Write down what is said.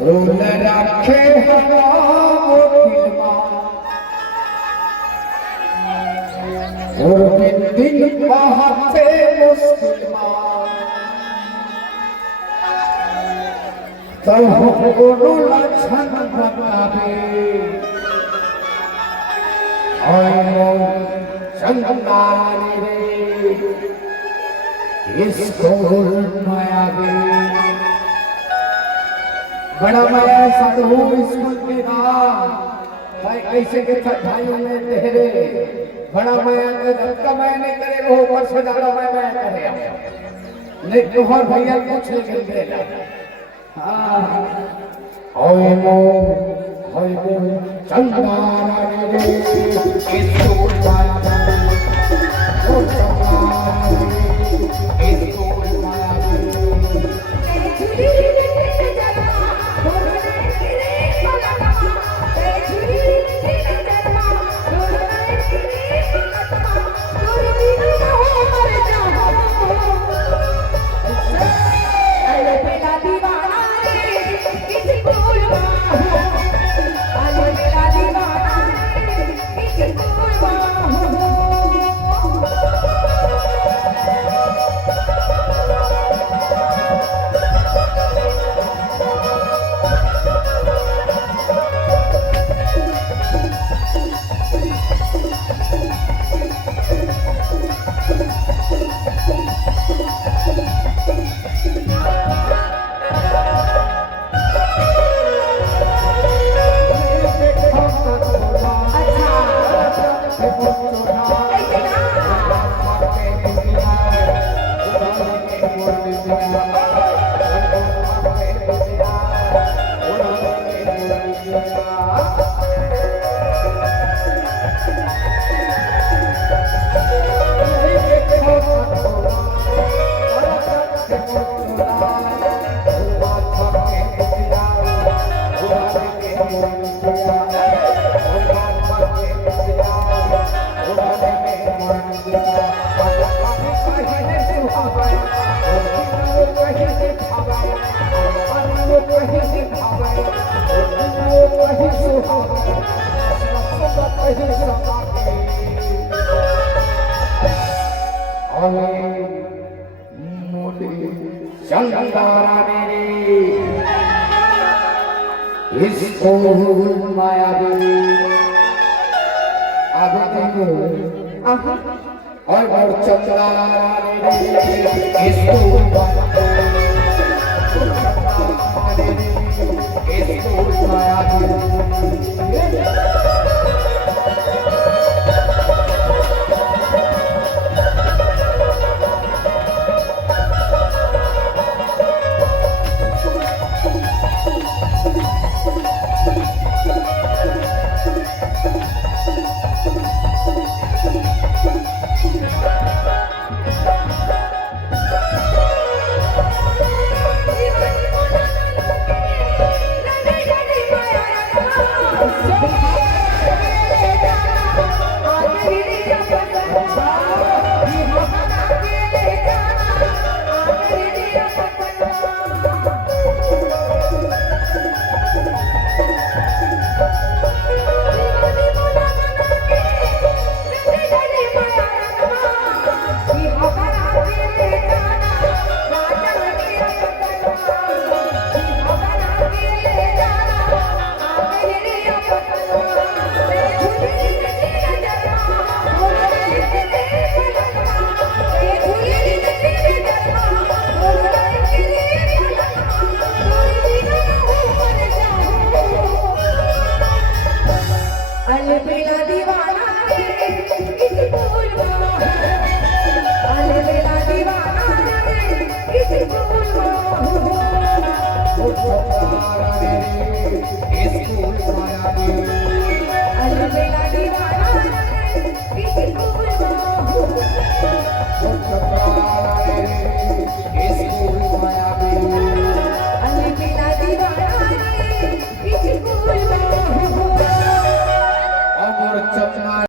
role रखे हवा और दिन बहाते मुस्लिमान तब कोनो लक्षण बतावे चंदानी रे इसको मायावी बड़ा माया साधु स्कूल के नाम भाई ऐसे के भाइयों में तेरे बड़ा माया का मैंने करे वो ऊपर से ज्यादा मैं करे नहीं तोहर भैया कुछ नहीं देगा हाँ ओए मो चंदाना रे इसको माया ओ चंदाना रे इसको माया चंदारा मेरे इसको माया और चंदारा मेरे इसको माया Alvela divana